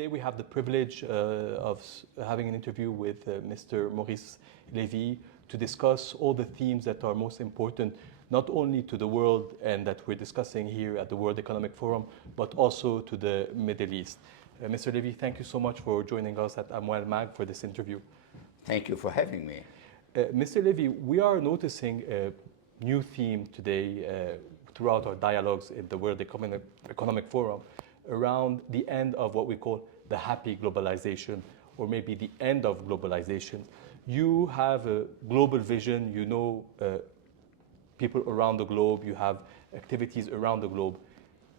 Today we have the privilege of having an interview with Mr. Maurice Levy to discuss all the themes that are most important, not only to the world and that we're discussing here at the World Economic Forum, but also to the Middle East. Mr. Levy, thank you so much for joining us at Amwal Mag for this interview. Thank you for having me. Mr. Levy, we are noticing a new theme today throughout our dialogues in the World Economic Forum around the end of what we call the happy globalization, or maybe the end of globalization. You have a global vision, you know people around the globe, you have activities around the globe.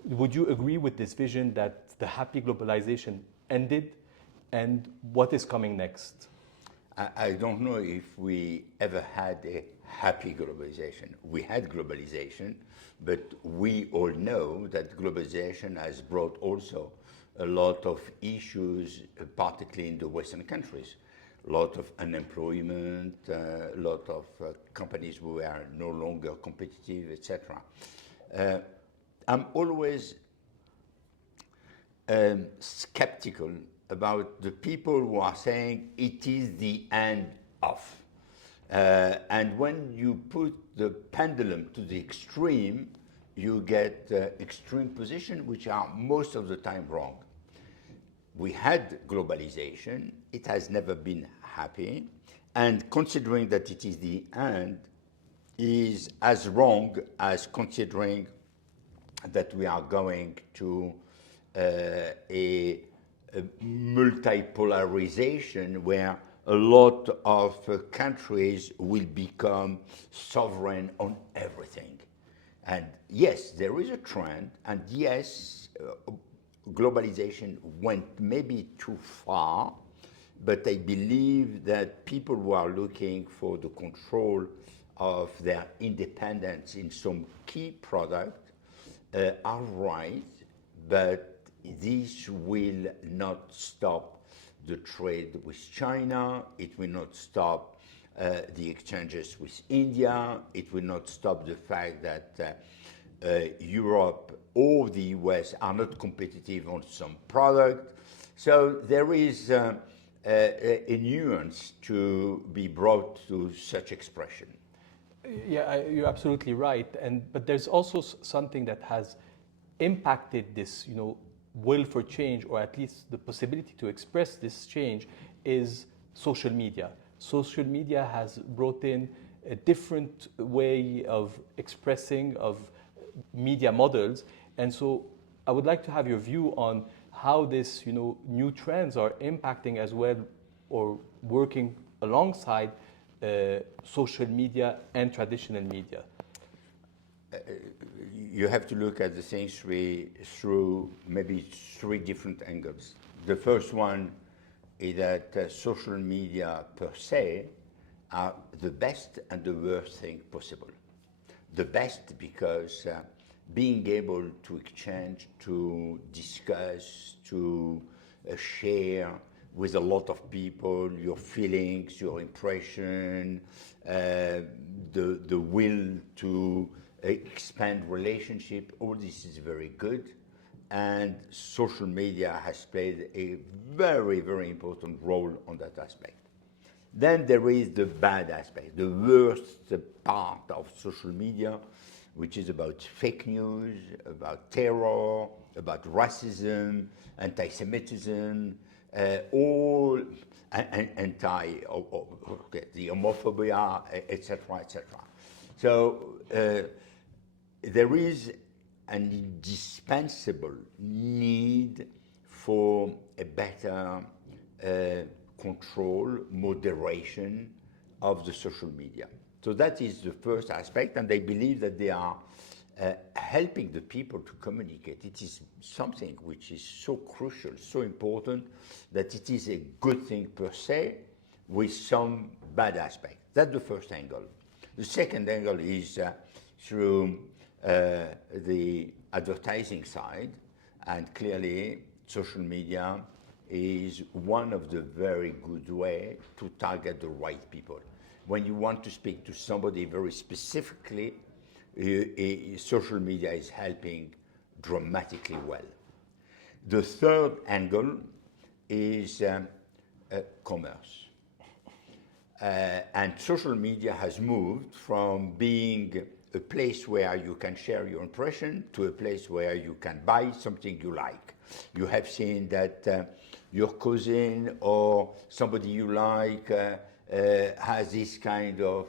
Would you agree with this vision that the happy globalization ended, and what is coming next? I don't know if we ever had a happy globalization. We had globalization, but we all know that globalization has brought also a lot of issues, particularly in the Western countries. A lot of unemployment, a lot of companies who are no longer competitive, etc. I'm always skeptical about the people who are saying it is the end of. And when you put the pendulum to the extreme, you get extreme positions which are most of the time wrong. We had globalization, it has never been happy, and considering that it is the end is as wrong as considering that we are going to a multipolarization where a lot of countries will become sovereign on everything. And yes, there is a trend, and yes, globalization went maybe too far, but I believe that people who are looking for the control of their independence in some key product are right, but this will not stop the trade with China, it will not stop the exchanges with India, it will not stop the fact that Europe or the US are not competitive on some product. So there is a nuance to be brought to such expression. Yeah, you're absolutely right. But there's also something that has impacted this, will for change, or at least the possibility to express this change, is social media. Social media has brought in a different way of expressing of media models. And so I would like to have your view on how this, new trends are impacting as well, or working alongside social media and traditional media. You have to look at the things through maybe three different angles. The first one is that social media per se are the best and the worst thing possible. The best because being able to exchange, to discuss, to share with a lot of people your feelings, your impression, the will to expand relationship, all this is very good, and social media has played a very, very important role on that aspect. Then there is the bad aspect, the worst part of social media, which is about fake news, about terror, about racism, anti-Semitism, all the homophobia, etc., etc. So there is an indispensable need for a better control, moderation of the social media. So that is the first aspect, and I believe that they are helping the people to communicate. It is something which is so crucial, so important, that it is a good thing per se, with some bad aspect. That's the first angle. The second angle is through the advertising side, and clearly social media is one of the very good way to target the right people. When you want to speak to somebody very specifically, social media is helping dramatically well. The third angle is commerce. And social media has moved from being a place where you can share your impression to a place where you can buy something you like. You have seen that your cousin or somebody you like has this kind of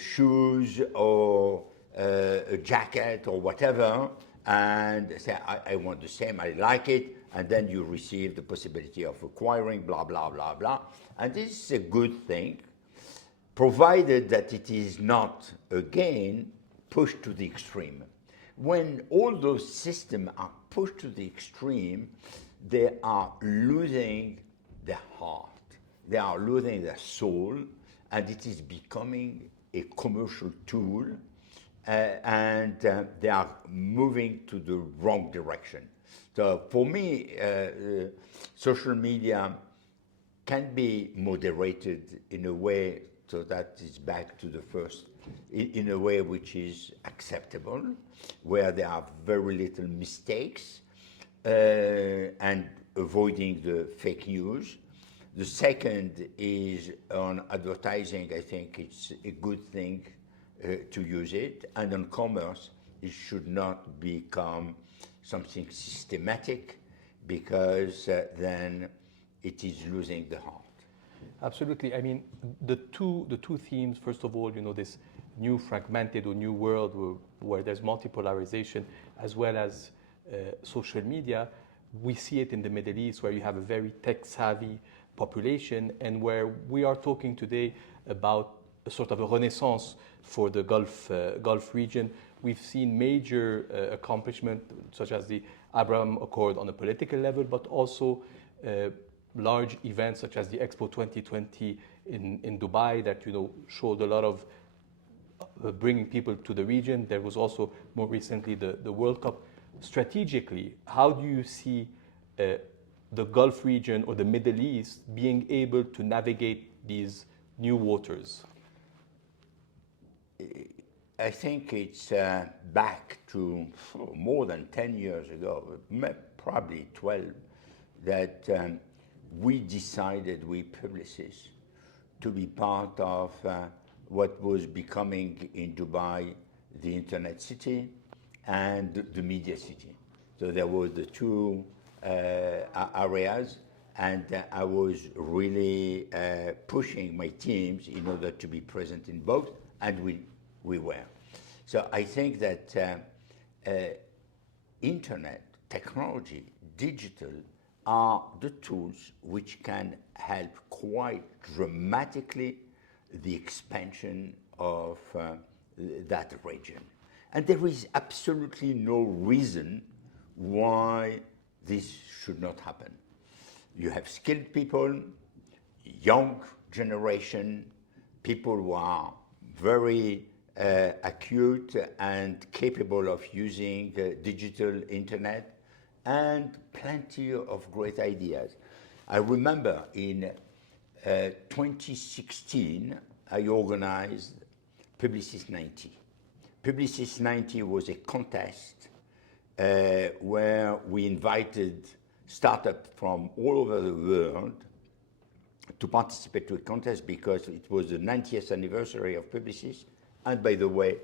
shoes or a jacket or whatever, and say, I want the same, I like it, and then you receive the possibility of acquiring blah, blah, blah, blah. And this is a good thing, provided that it is not, again, pushed to the extreme. When all those systems are pushed to the extreme, they are losing their heart, they are losing their soul, and it is becoming a commercial tool, and they are moving to the wrong direction. So for me, social media can be moderated in a way so that it's back to the first, in a way which is acceptable, where there are very little mistakes, and avoiding the fake news. The second is on advertising. I think it's a good thing to use it. And on commerce, it should not become something systematic, because then it is losing the heart. Absolutely. I mean, the two themes, first of all, this new fragmented or new world where there's multipolarization, as well as social media. We see it in the Middle East, where you have a very tech-savvy population, and where we are talking today about a sort of a renaissance for the Gulf region. We've seen major accomplishment, such as the Abraham Accord on a political level, but also large events such as the Expo 2020 in Dubai that showed a lot of bringing people to the region. There was also more recently the World Cup. Strategically, how do you see the Gulf region or the Middle East being able to navigate these new waters? I think it's back to more than 10 years ago, probably 12, that we decided, we Publicis, to be part of what was becoming in Dubai the Internet City and the Media City. So there were the two areas, and I was really pushing my teams in order to be present in both, and we were. So I think that internet, technology, digital are the tools which can help quite dramatically the expansion of that region. And there is absolutely no reason why this should not happen. You have skilled people, young generation, people who are very acute and capable of using digital internet, and plenty of great ideas. I remember in 2016, I organized Publicis 90. Publicis 90 was a contest where we invited startups from all over the world to participate to a contest, because it was the 90th anniversary of Publicis. And by the way,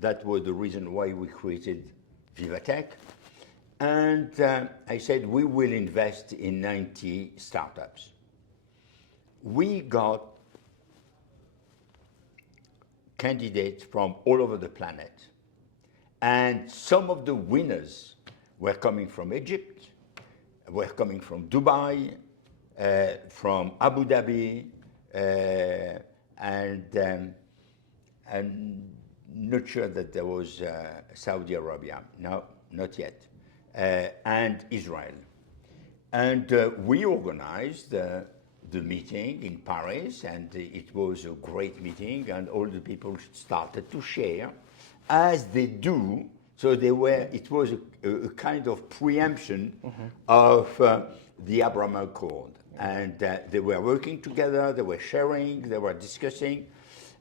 that was the reason why we created Vivatech. And I said, we will invest in 90 startups. We got candidates from all over the planet. And some of the winners were coming from Egypt, were coming from Dubai, from Abu Dhabi, and I'm not sure that there was Saudi Arabia. No, not yet. And Israel. And we organized the meeting in Paris, and it was a great meeting, and all the people started to share, as they do. So it was a kind of preemption of the Abraham Accord. And they were working together, they were sharing, they were discussing.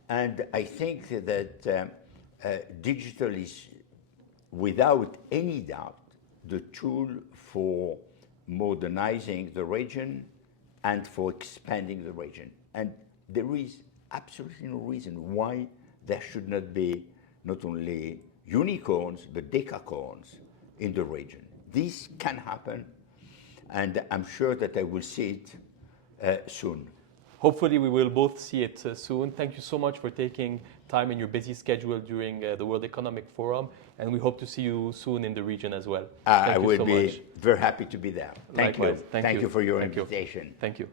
And I think that digital is, without any doubt, the tool for modernizing the region and for expanding the region. And there is absolutely no reason why there should not be not only unicorns, but decacorns in the region. This can happen, and I'm sure that I will see it soon. Hopefully, we will both see it soon. Thank you so much for taking time in your busy schedule during the World Economic Forum, and we hope to see you soon in the region as well. I will be very happy to be there. Thank Likewise. you. Thank you for your invitation. Thank you.